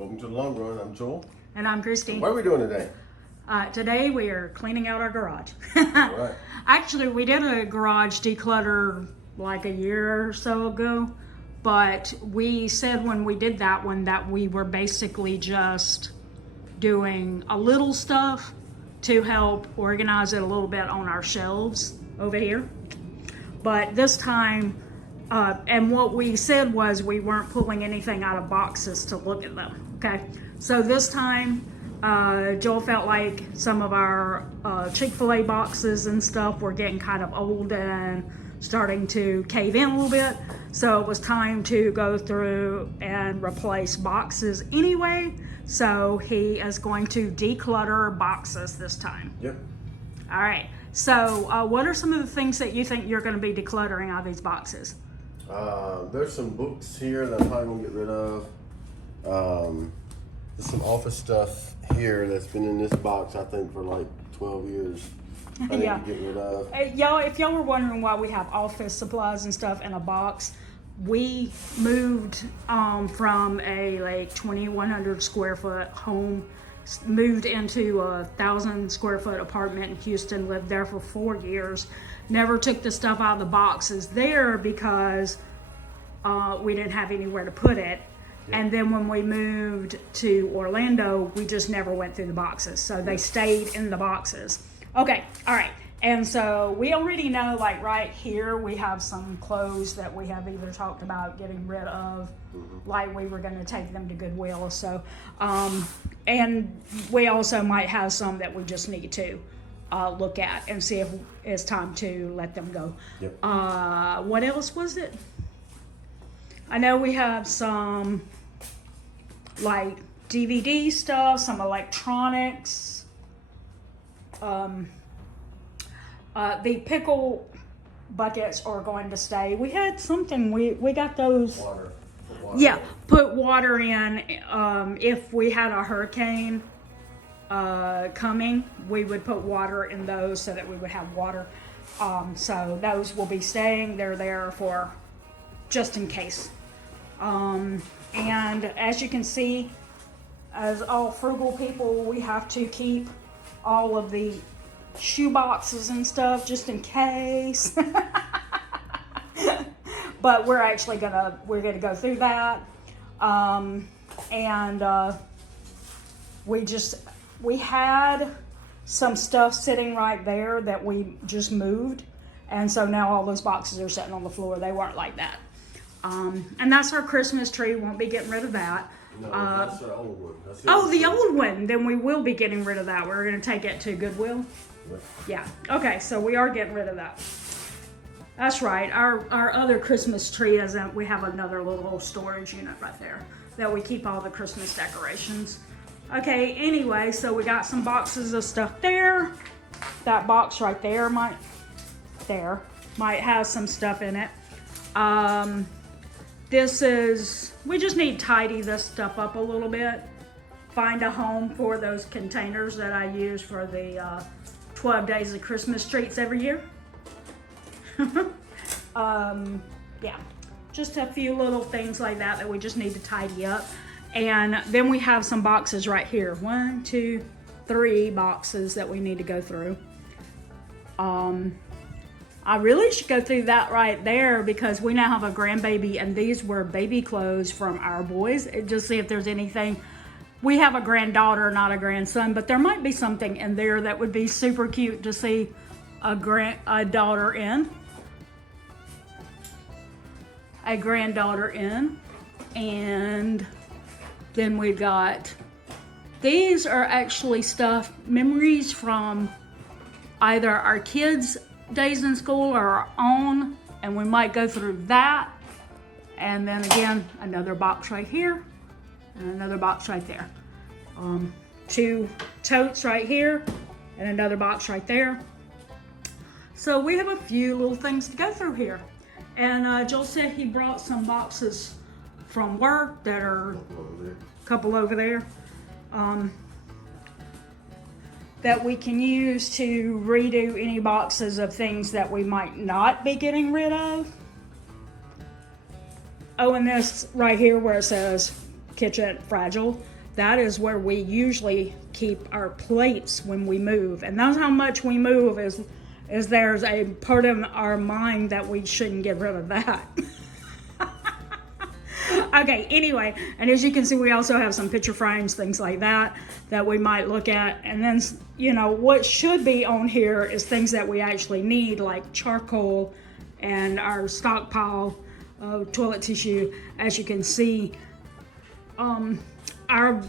Welcome to the long run. I'm Joel. And I'm Christy. What are we doing today? Today we are cleaning out our garage. All right. Actually, we did a garage declutter like a year or so ago, but we said when we did that one that we were basically just doing a little stuff to help organize it a little bit on our shelves over here. But this time, and what we said was we weren't pulling anything out of boxes to look at them, okay? So this time, Joel felt like some of our Chick-fil-A boxes and stuff were getting kind of old and starting to cave in a little bit. So it was time to go through and replace boxes anyway. So he is going to declutter boxes this time. Yep. All right. So what are some of the things that you think you're going to be decluttering out of these boxes? There's some books here that I'm probably going to get rid of. There's some office stuff here that's been in this box, I think, for like 12 years. I need to get rid of. Y'all, if y'all were wondering why we have office supplies and stuff in a box, we moved from a like 2,100 square foot home, moved into a 1,000 square foot apartment in Houston, lived there for 4 years, never took the stuff out of the boxes there because we didn't have anywhere to put it. And then when we moved to Orlando, we just never went through the boxes. So they stayed in the boxes. Okay, all right. And so we already know, like right here, we have some clothes that we have either talked about getting rid of, like we were going to take them to Goodwill. So, and we also might have some that we just need to look at and see if it's time to let them go. Yep. What else was it? I know we have some like DVD stuff, some electronics. The pickle buckets are going to stay. We had something, we got those. Water. Yeah, put water in. If we had a hurricane coming, we would put water in those so that we would have water. So those will be staying. They're there for just in case. And as you can see, as all frugal people, we have to keep all of the shoe boxes and stuff just in case. But we're actually gonna go through that. We had some stuff sitting right there that we just moved, and so now all those boxes are sitting on the floor. They weren't like that. And that's our Christmas tree. Won't be getting rid of that. No, that's the old one. That's the old one. Then we will be getting rid of that. We're going to take it to Goodwill. Yeah. Okay, so we are getting rid of that. That's right. Our other Christmas tree isn't. We have another little storage unit right there that we keep all the Christmas decorations. Okay, anyway, so we got some boxes of stuff there. That box right there might have some stuff in it. We just need to tidy this stuff up a little bit. Find a home for those containers that I use for the 12 Days of Christmas treats every year. Yeah, just a few little things like that we just need to tidy up. And then we have some boxes right here. 1, 2, 3 boxes that we need to go through. I really should go through that right there because we now have a grandbaby, and these were baby clothes from our boys. Just see if there's anything. We have a granddaughter, not a grandson, but there might be something in there that would be super cute to see a granddaughter in. And then we've got, these are actually memories from either our kids' days in school or our own, and we might go through that. And then again, another box right here and another box right there. 2 totes right here and another box right there. So we have a few little things to go through here. And Joel said he brought some boxes from work that are a couple over there. That we can use to redo any boxes of things that we might not be getting rid of. Oh, and this right here where it says kitchen, Fragile, that is where we usually keep our plates when we move. And that's how much we move is there's a part of our mind that we shouldn't get rid of that. Okay, anyway, and as you can see, we also have some picture frames, things like that we might look at. And then, you know, what should be on here is things that we actually need, like charcoal and our stockpile of toilet tissue. As you can see, our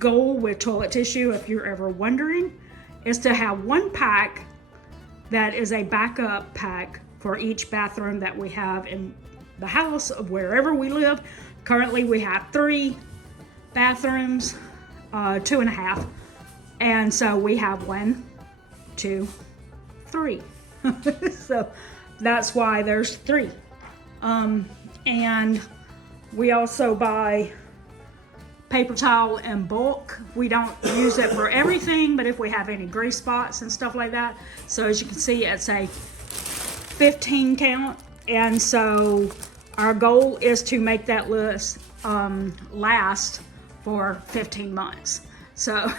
goal with toilet tissue, if you're ever wondering, is to have one pack that is a backup pack for each bathroom that we have in the house of wherever we live. Currently we have 3 bathrooms, 2.5, and so we have 1, 2, 3. So that's why there's 3. And we also buy paper towel in bulk. We don't use it for everything, but if we have any grease spots and stuff like that. So as you can see, it's a 15 count, and so our goal is to make that list last for 15 months. So,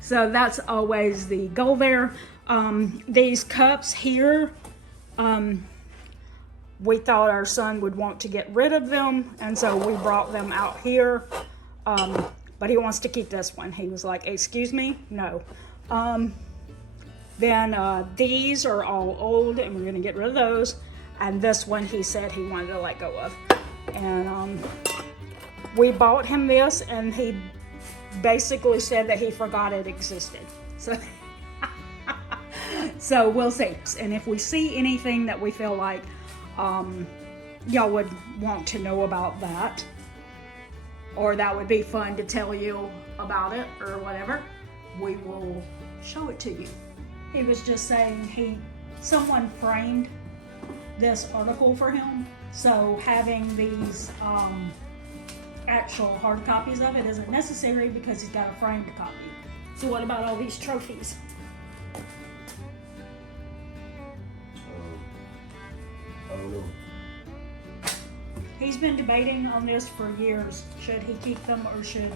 so that's always the goal there. These cups here, we thought our son would want to get rid of them, and so we brought them out here. But he wants to keep this one. He was like, excuse me? No. Then these are all old, and we're gonna get rid of those. And this one he said he wanted to let go of. And we bought him this, and he basically said that he forgot it existed. So, so we'll see. And if we see anything that we feel like y'all would want to know about that, or that would be fun to tell you about it or whatever, we will show it to you. He was just saying someone framed this article for him, so having these actual hard copies of it isn't necessary because he's got a framed copy. So what about all these trophies? I don't know. He's been debating on this for years. Should he keep them or should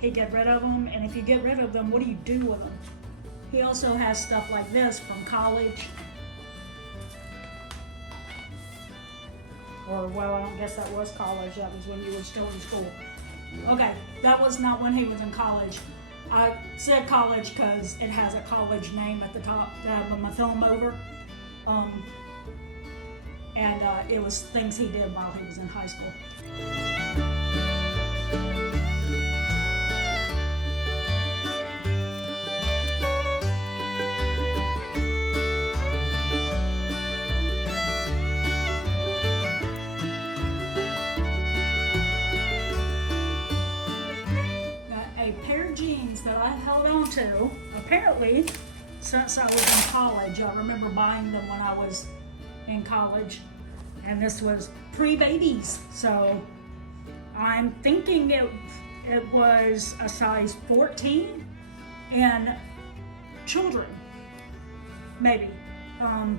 he get rid of them? And if you get rid of them, what do you do with them? He also has stuff like this from college. Or, well, I don't guess that was college. That was when you were still in school. Okay, that was not when he was in college. I said college because it has a college name at the top that I'm gonna film over. And it was things he did while he was in high school. Got a pair of jeans that I held on to, apparently, since I was in college. I remember buying them when I was in college, and this was pre-babies, so I'm thinking it was a size 14 and children, maybe. I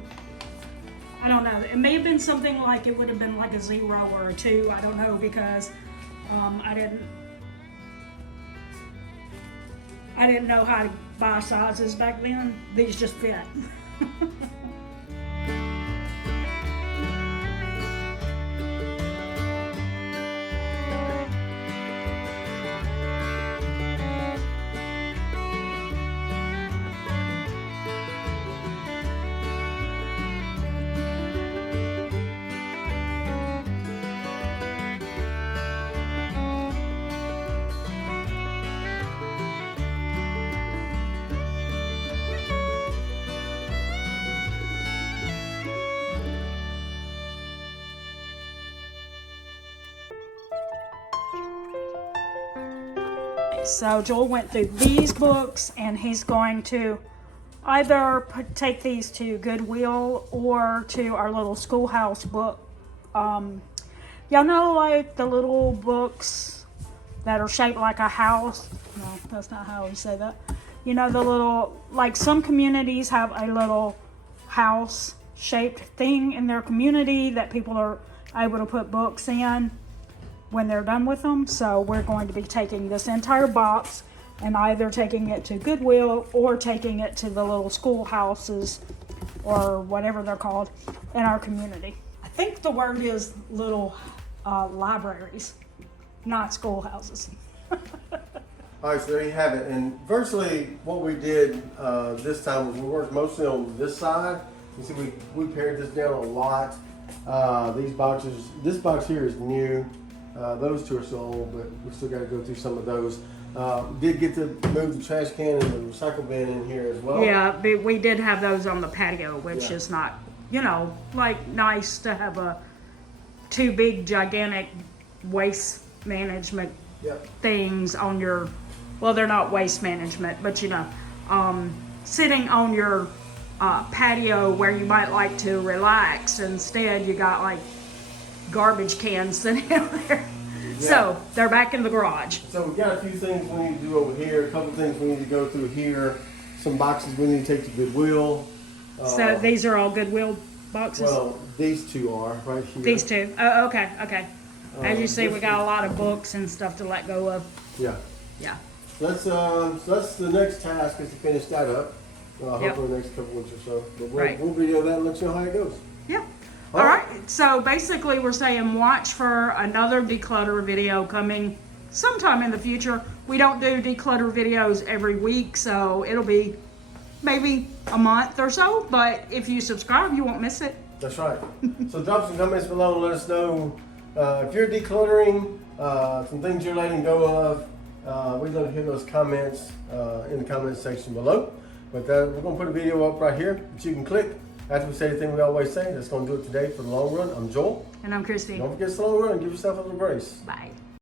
don't know, it may have been something like, it would have been like a 0 or a 2, I don't know, because I didn't know how to buy sizes back then. These just fit. So Joel went through these books, and he's going to either take these to Goodwill or to our little schoolhouse book. Y'all know, like the little books that are shaped like a house? No, that's not how we say that. You know, the little, like some communities have a little house shaped thing in their community that people are able to put books in. when they're done with them. So we're going to be taking this entire box and either taking it to Goodwill or taking it to the little schoolhouses or whatever they're called in our community. I think the word is little libraries, not schoolhouses. All right, so there you have it. And virtually what we did this time was we worked mostly on this side. You see, we pared this down a lot. These boxes, this box here is new. Those two are still old, but we still got to go through some of those. Did get to move the trash can and the recycle bin in here as well. Yeah, but we did have those on the patio, which is not, like nice to have two big gigantic waste management things on your, well, they're not waste management, but sitting on your patio where you might like to relax. Instead, you got like garbage cans sitting out there. Yeah. So they're back in the garage. So we got a few things we need to do over here, a couple things we need to go through here, some boxes we need to take to Goodwill. So these are all Goodwill boxes? Well, these two are right here. These two? Oh, okay. As you see, we got a lot of books and stuff to let go of. Yeah. Yeah. So that's the next task, is to finish that up. Hopefully the next couple weeks or so. But we'll video that and let you know how it goes. Yeah. All right. So basically we're saying watch for another declutter video coming sometime in the future. We don't do declutter videos every week, so it'll be maybe a month or so. But if you subscribe, you won't miss it. That's right. So drop some comments below and let us know if you're decluttering, some things you're letting go of. We'd love to hear those comments in the comments section below. But we're going to put a video up right here that you can click. After we say the thing we always say, that's going to do it today for the long run. I'm Joel. And I'm Christy. Don't forget the long run. Give yourself a little grace. Bye.